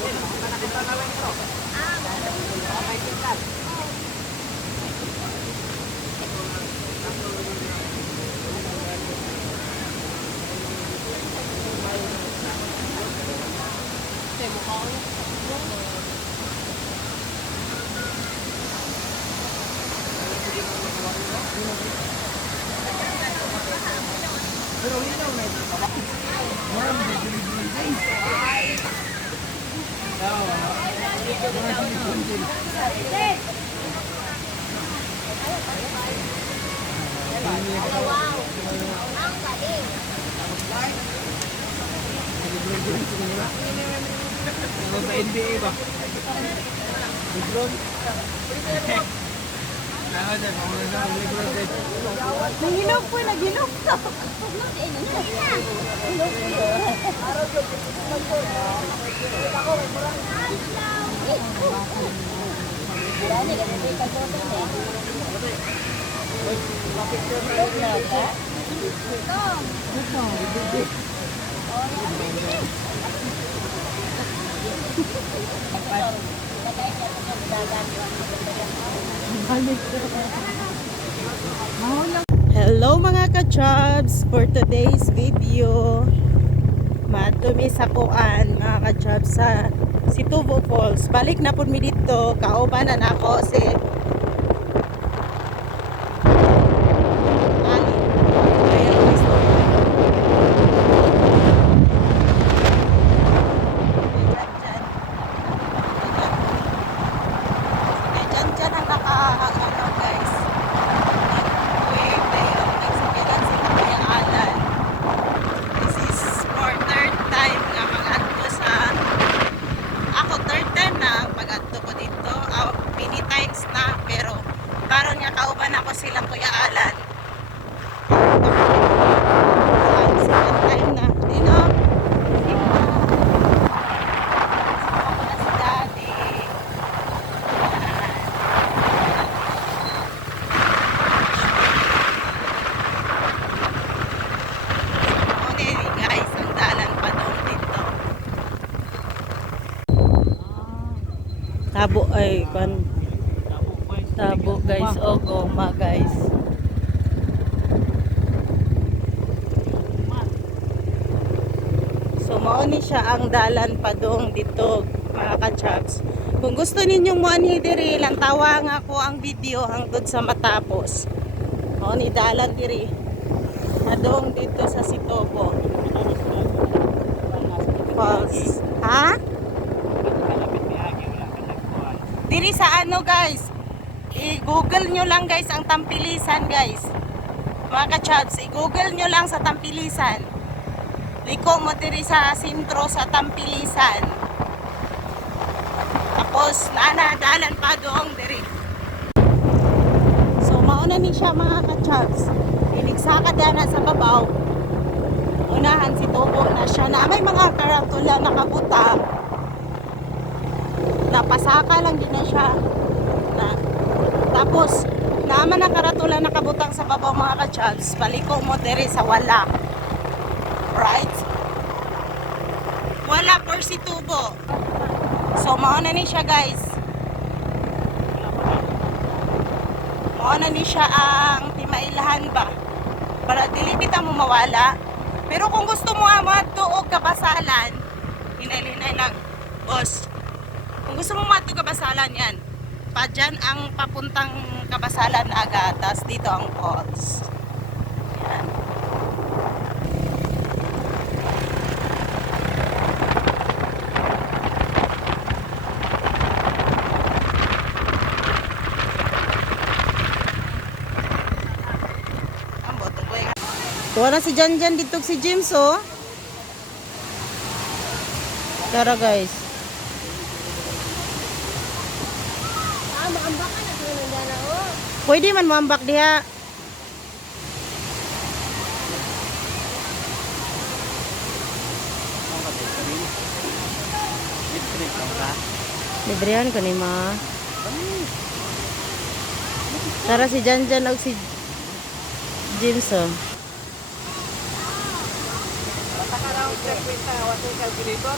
Sa NBA ba? Lebron? Nanginog po, naginog ka. Hello mga ka-jobs, for today's video madumi sa kuan mga ka-jobs sa Situbo Falls. Balik na po mi dito, kauban na nako si Ali. Ayan, gusto. Dyan ang naka-ano guys. Wait, tayo. Nagsabihan sila Kuya Alan. This is for third time nga mag-adto sa... Ako third time na mag-adto ko dito. Many times na. Pero karon nga kauban ako sila Kuya Alan. Second time na. Dino. Ako na si Daddy. Guys, ang dalan pa doon dito. Tabo ay kan. Tabo guys, o goma guys. So mao ni siya ang dalan pa doon dito mga ka-jobs. Kung gusto ninyong muanhi diri, lang tawa nga ko ang video hangtod sa matapos. Mao ni dalan diri. Adong dito sa Situbo Falls. Ha? Diri sa ano guys? I-google nyo lang guys ang Tampilisan guys. Mga ka-chubs, i-google nyo lang sa Tampilisan. Liko mo diri sa sentro sa Tampilisan. Tapos dalan pa doong diri. So mauna ni siya mga ka-chubs. Inigsaka na sa babaw. Unahan si Tubo na siya na may mga karatula nakabuta. Napasaka lang din na siya. Tapos naman na karatula nakabutang sa babaw mga ka-jobs. Paliko mo dere sa wala. Right? Wala por si Tubo. So mauna ni siya guys. Mauna ni siya ang timailahan ba? Para dili kita mo mawala. Pero kung gusto mo amadto og kabasalan, hinay-hinay lang, boss. Kung gusto mo amadto kabasalan yan, pa dyan ang papuntang kabasalan na agad, tas dito ang falls. Yan. Wala si Janjan dito si James oh. Tara guys. Maambak ka na kung nandiyan ako. Pwede man maambak diha. Librihan ko ni ma. Tara si Janjan o si James oh. Basta ka raw check with water calculator.